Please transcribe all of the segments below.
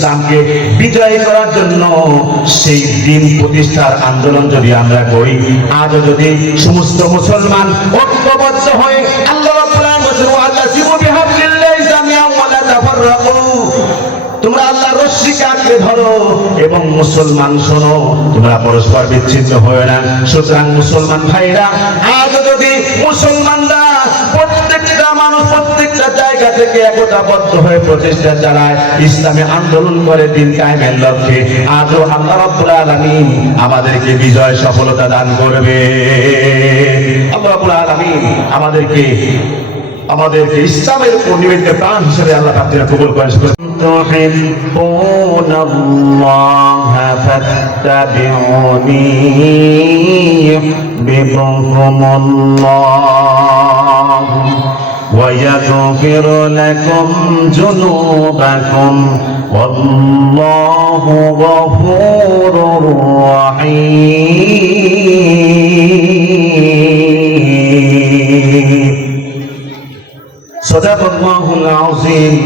ইসলামকে বিজয় করার জন্য সেই দিন প্রতিষ্ঠার আন্দোলন যদি আমরা করি, আজ যদি সমস্ত মুসলমান ঐক্যবদ্ধ হয়ে আল্লাহ রাব্বুল আলামিন বলেন ওয়াতাসিমু বিহাবলিল্লাহি জামিআন ওয়া লা তাফাররাকু, তোমরা আল্লাহর রশ্মিকে আঁকড়ে ধরো এবং মুসলমান শোনো, তোমরা পরস্পর বিচ্ছিন্ন হয়ে না। সুতরাং মুসলমান ভাইরা, আজ যদি মুসলমানরা প্রত্যেকটা মানুষ প্রত্যেকটা জায়গা থেকে একতাবদ্ধ হয়ে প্রচেষ্টা চালায়, ইসলামে আন্দোলন করে দিন কায়েমের লক্ষ্যে, আজও আল্লাহ রাব্বুল আলামিন আমাদেরকে বিজয় সফলতা দান করবে। আল্লাহ রাব্বুল আলামিন আমাদেরকে ইসলামের উপর নিবেদিত প্রাণ হিসেবে আল্লাহ তাআলা কবুল করেন। تحبون الله فاتبعوني يحببكم الله ويغفر لكم ذنوبكم والله غفور رحيم. صدق الله العظيم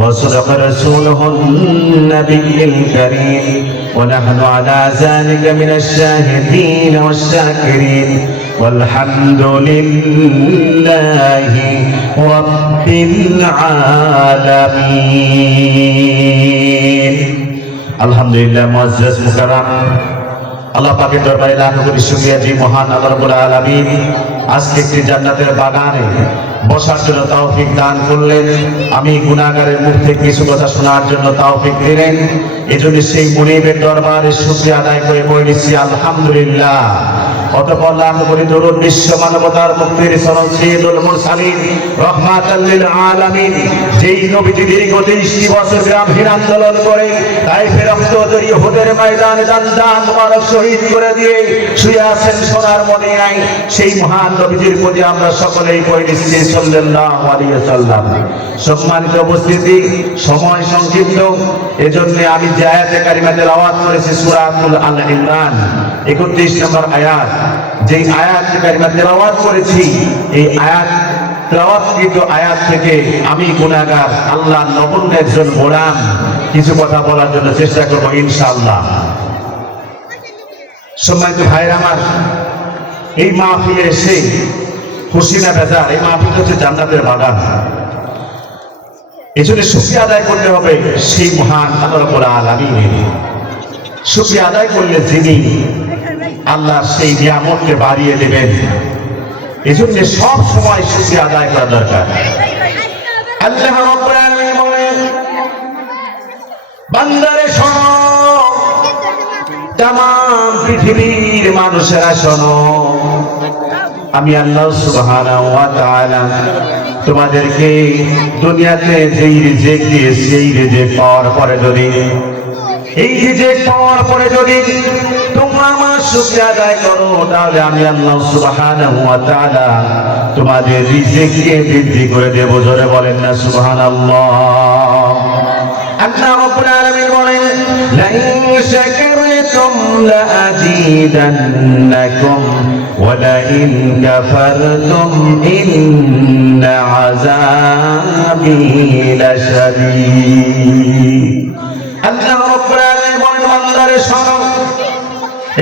وصدق رسوله النبي الكريم ونحن على ذلك من الشاهدين والشاكرين والحمد لله رب العالمين. الحمد لله. মুআজ্জাজ মুকাররম আল্লাহ পাকের দরবারে লাখ কোটি শুকরিয়া যে মহান আল্লাহ রাব্বুল আলামিন আজকে একটি জান্নাতের বাগানে বসার জন্য তৌফিক দান করলেন। আমি গুনাহগারের মুখ থেকে কিছু কথা শোনার জন্য তৌফিক দিলেন। এজন্য সেই মুনিবের দরবারে শুকরিয়া আদায় করে বলেছি আলহামদুলিল্লাহ। অতঃপর লাখ কোটি দরুদ বিশ্ব মানবতার মুক্তির সনদ সাইয়্যিদুল মুরসালিন রাহমাতাল লিল আলামিন, যেই নবীজি দীর্ঘ 30 বছর গ্রামহীন আন্দোলন করে তাইফের রক্তজড়ি উহুদের ময়দানে জান মুবারক শহীদ করে দিয়ে শুয়ে আছেন সোনার মদিনায়, সেই মহান নবীজির প্রতি আমরা সকলেই পড়েছি সাল্লাল্লাহু আলাইহি ওয়াসাল্লাম। সম্মানিত উপস্থিতি, সময় সংক্ষিপ্ত, এজন্য আমি যে আয়াতে কারিমা তেলাওয়াত করেছি সূরাতুল আল ইমরান 31 নম্বর আয়াত, যে আয়াত কারিমা তেলাওয়াত করেছি, এই আয়াত তেলাওয়াতকৃত আয়াত থেকে আমি গুনাহগার আল্লাহর নগণ্য একজন গোলাম কিছু কথা বলার জন্য চেষ্টা করব ইনশাআল্লাহ। সম্মানিত ভাইরা আমার, এই মাহফিলে এসে খুশি না বেজার? এই মাহফিল হচ্ছে জান্নাতের বাগান। এজন্য শুকরিয়া আদায় করতে হবে সেই মহান আল্লাহ রাব্বুল আলামিনের। শুকরিয়া আদায় করলে যিনি আল্লাহ সেই নিয়ামতকে বাড়িয়ে দেবেন, এজন্য সব সময় শুকরিয়া আদায় করা দরকার। আল্লাহ রাব্বুল আলামিন বলেন, বান্দারে শোনো, তাম পৃথিবীর মানুষেরা শোনো, আমি আল্লাহ সুবহানাহু ওয়া তাআলা তোমাদেরকে দুনিয়াতে যেই রিজিক দিয়েছি, এই রিজিক পাওয়ার পরে যদি তোমরা আমার শুকরিয়া আদায় করো, তাহলে আমি আল্লাহ সুবহানাহু ওয়া তাআলা তোমাদের রিজিককে বৃদ্ধি করে দেব। জোরে বলেন না সুবহানাল্লাহ। আল্লাহ রাব্বুল আলামিন বলেন, লাইন শাকারতুম লাআযীদান্নাকুম ওয়া লাইন কাফারতুম ইন্না আযাবি লাশাদীদ। আল্লাহ রাব্বুল আলামিন বলেন, বান্দারে শোনো,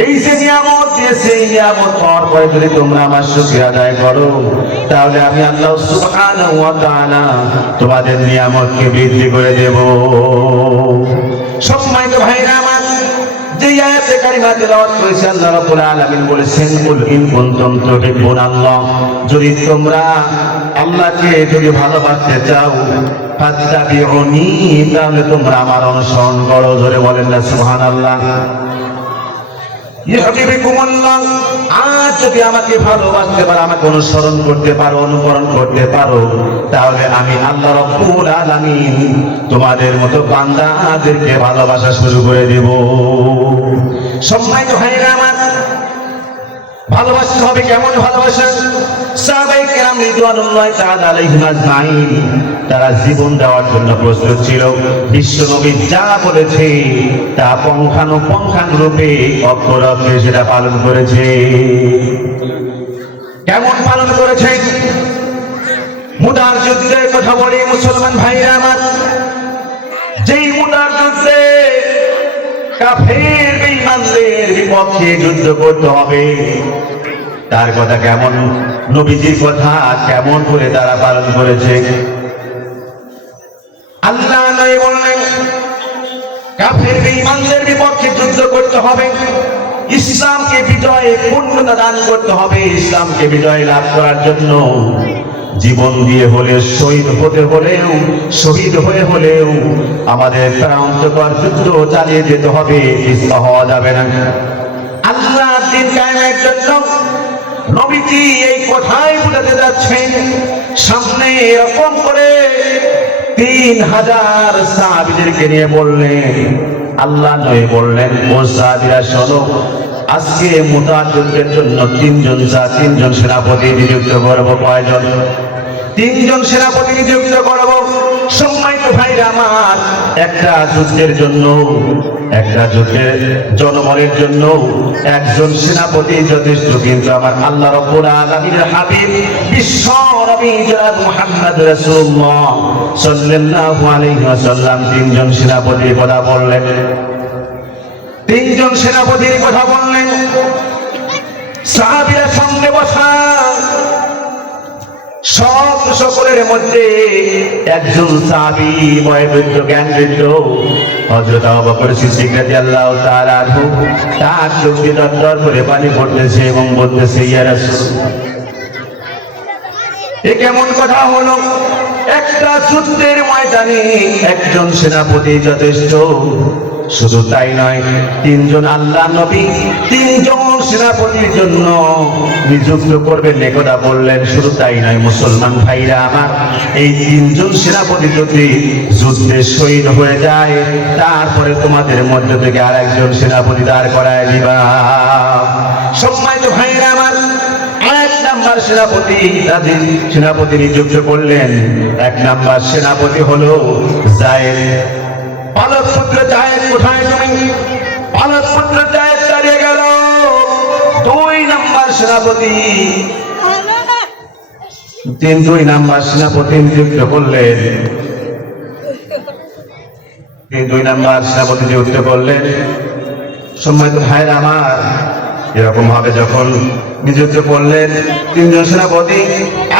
এই যে নিয়ামত দিয়েছে, এই নিয়ামত পাওয়ার পরে যদি তোমরা আমার শুকরিয়া আদায় করো, তাহলে আমি আল্লাহ সুবহানাহু ওয়া তাআলা তোমাদের নিয়ামতকে বৃদ্ধি করে দেব। সম্মানিত ভাইরা আমার, যে আয়াতে কারিমা তেলাওয়াত করেছে আল্লাহ রাব্বুল আলামিন বলেছেন, কুল ইন কুনতুম তুহিব্বুনাল্লাহ, যদি তোমরা আল্লাহকে যদি ভালোবাসতে চাও, ফাত্তাবিউনি, তাহলে তোমরা আমার অনুসরণ করো। ধরে বলেন না সুবহানাল্লাহ। আজ যদি আমাকে ভালোবাসতে পারো, আমাকে অনুসরণ করতে পারো, অনুকরণ করতে পারো, তাহলে আমি আল্লাহ রাব্বুল আলামিন তোমাদের মতো বান্দাদেরকে ভালোবাসা শুরু করে দেব। সম্মানিত ভাইরা আমার, ভালোবাসতে হবে কেমন ভালোবাসা? সাহাবায়ে কেরাম রিদওয়ানুল্লাহি তাআলা আলাইহিম আজমাইন তারা জীবন দেওয়ার জন্য প্রস্তুত ছিল। বিশ্বনবী যা বলেছে তা পুঙ্খানুপুঙ্খানুরূপে অক্ষরে অক্ষরে সেটা পালন করেছে। কেমন পালন করেছে? মুতার যুদ্ধের কথা বলি মুসলমান ভাইরা আমার, যেই মুতার যুদ্ধে কাফের বেঈমানদের বিপক্ষে যুদ্ধ করতে হবে। তার কথা কেমন, নবীজির কথা কেমন করে তারা পালন করেছে। আল্লাহ নবী বললেন কাফের বেঈমানদের বিপক্ষে যুদ্ধ করতে হবে, ইসলামকে বিজয়ে পূর্ণতা দান করতে হবে। ইসলামকে বিজয় লাভ করার জন্য জীবন দিয়ে হলে শহীদ হতে হলেও, শহীদ হয়ে হলেও আমাদের প্রাণান্তকর যুদ্ধ চালিয়ে যেতে হবে, পিছপা হওয়া যাবে না। আল্লাহ দ্বীন কায়েমের জন্য নবীজি এই কথাই বুঝাতে যাচ্ছেন। সামনে এরকম করে 3000 সাহাবীদেরকে নিয়ে বললেন, আল্লাহ নবী বললেন, ও সাহাবীরা শোনো, আজকে মুতার যুদ্ধের জন্য তিনজন সেনাপতি নিযুক্ত করব। কয়জন? 3 জন সেনাপতি নিযুক্ত করব। সম্মানিত ভাইরা আমার, একটা যুদ্ধের জন্য, একটা যুদ্ধের জনমনের জন্য একজন সেনাপতি যথেষ্ট, কিন্তু আমার আল্লাহ রাব্বুল আলামিনের হাবিব বিশ্ব নবী জনাব মুহাম্মদ রাসূলুল্লাহ সাল্লাল্লাহু আলাইহি ওয়াসাল্লাম 3 জন সেনাপতির কথা বললেন। 3 জন সেনাপতির কথা বললেন। সাহাবীরা সঙ্গে বসা, সকলের মধ্যে একজন সাহাবী বয়োবৃদ্ধ, জ্ঞানবৃদ্ধ হযরত আবু বকর সিদ্দিক রাদিয়াল্লাহু তাআলা আনহু, তার চোখ দিয়ে দরদর করে পানি পড়তেছে এবং বলতেছে, ইয়া রাসূল, এ কেমন কথা হলো? একটা যুদ্ধের ময়দানে একজন সেনাপতি যথেষ্ট। শুধু তাই নয়, 3 জন আল্লাহ নবী 3 জন সেনাপতির জন্য নিযুক্ত করবেন, একথা বললেন। শুধু তাই নয় মুসলমান ভাইরা আমার, এই 3 জন সেনাপতি যদি যুদ্ধে শহীদ হয়ে যায়, তারপরে তোমাদের মধ্যে থেকে আরেকজন সেনাপতি দাঁড় করায় দিবা। সম্মানিত ভাইরা আমার, 1 নাম্বার সেনাপতি, তাদের সেনাপতি নিযুক্ত করলেন। 1 নাম্বার সেনাপতি হলো যায়েদ। পালক পুত্র যায়েদ, কোথায় তুমি? পালক পুত্র যায়েদ দাঁড়িয়ে গেল। 2 নাম্বার সেনাপতি, 2 নাম্বার সেনাপতি নিযুক্ত করলেন। 2 নাম্বার সেনাপতি নিযুক্ত করলেন। সম্মানিত ভাইরা আমার, এরকম ভাবে যখন নিযুক্ত করলেন 3 জন সেনাপতি,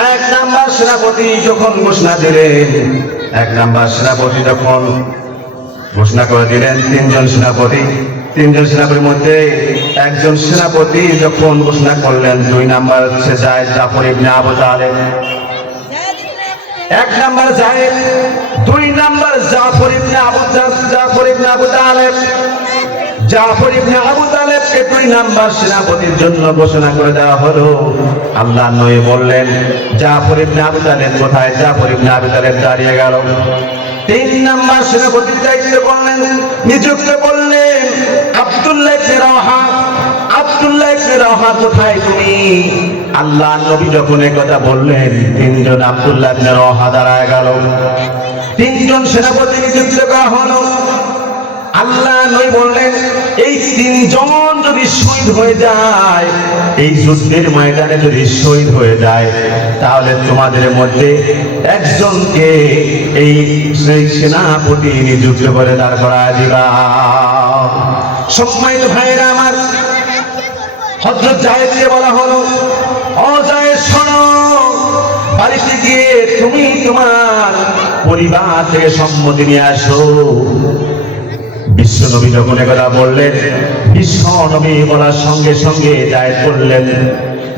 1 নাম্বার সেনাপতি যখন ঘোষণা দিলেন, 1 নাম্বার সেনাপতি যখন ঘোষণা করে দিলেন, 3 জন সেনাপতি, 3 জন সেনাপতির মধ্যে একজন সেনাপতি যখন ঘোষণা করলেন, 2 নাম্বার হচ্ছে যায়েদ জাফর ইবনে আবু তালেব। 1 নাম্বার যায়েদ, 2 নাম্বার জাফর ইবনে আবু তালেব। জাফর ইবনে আবু তালেবকে 2 নাম্বার সেনাপতির জন্য ঘোষণা করে দেওয়া হলো। আল্লাহ নবী বললেন, জাফর ইবনে আবু তালেব কোথায়? জাফর ইবনে আবু তালেব দাঁড়িয়ে গেল। 3 নাম্বার সেনাপতির দায়িত্ব করলেন, নিযুক্ত করলেন আব্দুল্লাহ ইবনে রাওয়াহা। আব্দুল্লাহ ইবনে রাওয়াহা কোথায় তুমি? আল্লাহ নবী যখন এই কথা বললেন, 3 জন আব্দুল্লাহ ইবনে রাওয়াহা দাঁড়ায় গেল। 3 জন সেনাপতি নিযুক্ত করা হলো। আল্লাহ নবী বললেন, এই 3 জন যদি শহীদ হয়ে যায়, এই যুদ্ধের ময়দানে যদি শহীদ হয়ে যায়, তাহলে তোমাদের মধ্যে একজনকে এই সেনাপতি নিযুক্ত করে দাঁড় করায় দিবা। সম্মানিত ভাইয়েরা আমার, হযরত যায়েদকে বলা হলো, ও যায়েদ শোনো, বাড়িতে গিয়ে তুমি তোমার পরিবার থেকে সম্মতি নিয়ে আসো। বিশ্ব নবী যখন একথা বললেন, বিশ্ব নবী বলার সঙ্গে সঙ্গে যায়েদ বললেন,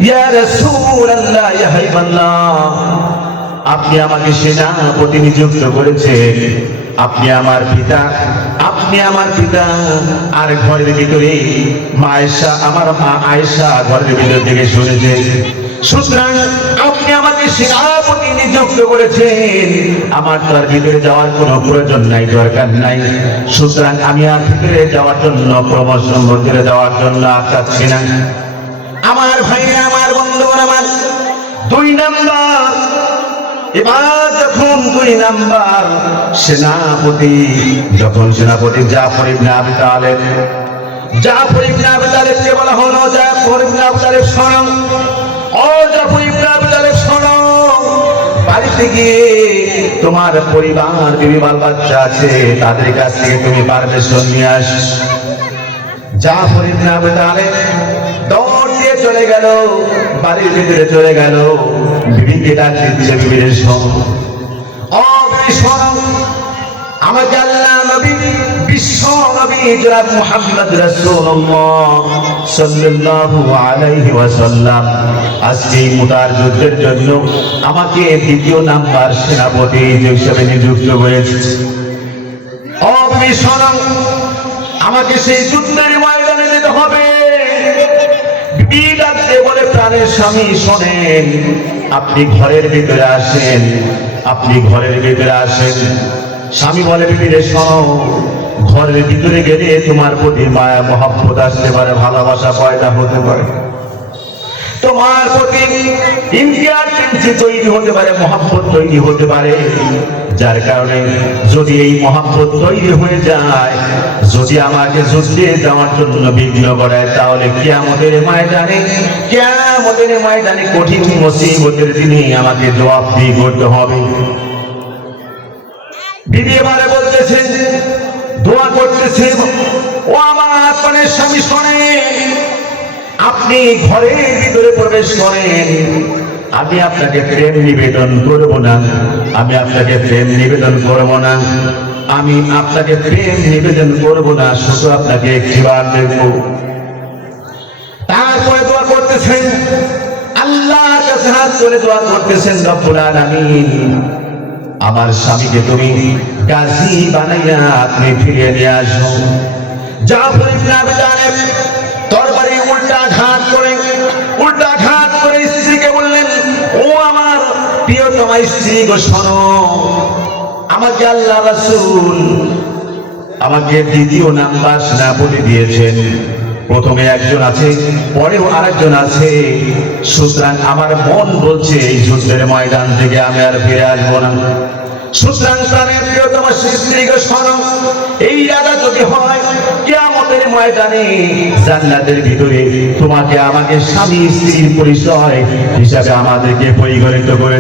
ইয়া রাসূলুল্লাহ, ইয়া হাবিবাল্লাহ, আপনি আমাকে সেনাপতি নিযুক্ত করেছেন, আপনি আমার পিতা, আপনি আমার পিতা। আর ঘরের ভিতরে আমার মা আয়েশা ঘরের ভিতর থেকে শুনেছে। সুতরাং আপনি আমাকে সেনাপতি নিযুক্ত করেছেন, আমার তার ভিতরে যাওয়ার কোনো প্রয়োজন নাই, দরকার নাই। সুতরাং আমি আর ভিতরে যাওয়ার জন্য, প্রমোশন ভিতরে যাওয়ার জন্য চাচ্ছি না। আমার ভাইরা, আমার বন্ধুগণ আমার, 2 নাম্বার, এবার যখন 2 নাম্বার সেনাপতি, যখন সেনাপতি জাফর ইবনে আবু তালেব, জাফর ইবনে আবু তালেবকে বলা হলো, জাফর ইবনে আবু তালেব শোনো, ও জাফর ইবনে আবু তালেব শোনো, বাড়িতে গিয়ে তোমার পরিবার, বিবি বাল বাচ্চা আছে, তাদের কাছ থেকে তুমি পারমিশন নিয়ে আস। জাফর ইবনে আবু তালেব দৌড় দিয়ে চলে গেল, বাড়ির ভিতরে চলে গেল, বিবিকে ডাকতে দিলে বিবির শোনো, ও বিবি শোনো, আমাকে আল্লাহ নবী বিশ্ব নবী জনাব মুহাম্মদ রাসূলুল্লাহ সাল্লাল্লাহু আলাইহি ওয়াসাল্লাম আজকে মুতার যুদ্ধের জন্য আমাকে দ্বিতীয় নাম্বার সেনাপতি হিসেবে নিযুক্ত করেছে। ও বিবি শোনো, আমাকে সেই যুদ্ধের ময়দানে যেতে হবে। বিবি ডাকতে বলে, প্রাণের স্বামী শোনেন, আপনি ঘরের ভিতরে আসেন, আপনি ঘরের ভিতরে আসেন। স্বামী বলে, বিবি রে শোনো, ঘরের ভিতরে গেলে তোমার প্রতি মায়া মহব্বত আসতে পারে, ভালোবাসা পয়দা হতে পারে, তোমার প্রতি ইন্টিগ্রিটি তৈরি হতে পারে, মহব্বত তৈরি হতে পারে। যার কারণে যদি এই মহব্বত তৈরি হয়ে যায়, যদি আমাকে যুদ্ধে যাওয়ার জন্য বিঘ্ন করায়, তাহলে কিয়ামতের ময়দানে কঠিন মুসিবতের দিনে আমাকে জবাবদিহি করতে হবে। বিবি এবারে বলতেছেন, দোয়া করতেছেন, ও আমার প্রাণের স্বামী শোনেন, আপনি ঘরের ভিতরে প্রবেশ করেন, আমি আপনাকে প্রেম নিবেদন করব না, আমি আপনাকে প্রেম নিবেদন করব না, আমি আপনাকে প্রেম নিবেদন করব না, শুধু আপনাকে একটিবার দেখব। তারপরে দোয়া করতেছেন, আল্লাহর কাছে হাত তুলে দোয়া করতেছেন, রব্বুল আলামিন আমার স্বামীকে তুমি গাজী বানাইয়া আপনি ফিরিয়ে নিয়ে আসো। জাফর ইবনে আবু তালেব তরবারি উল্টা ঘাত করে স্ত্রীকে বললেন, ও আমার প্রিয়তমা স্ত্রী গো শোনো, আমাকে আল্লাহ রাসূল আমাকে দ্বিতীয় নাম্বার সেনাপতি দিয়েছেন। প্রথমে একজন আছে, পরেও আরেকজন আছে, সুতরাং আমার মন বলছে এই যুদ্ধের ময়দান থেকে আমি আর ফিরে আসবো না। সুতরাং প্রাণের প্রিয়তম স্ত্রীকে শোনো, এই রাজা যদি হয় কিয়ামতের ময়দানে জান্নাতের ভিতরে তোমাকে আমাকে স্বামী স্ত্রীর পরিচয় হিসাবে আমাদেরকে পরিগণিত করে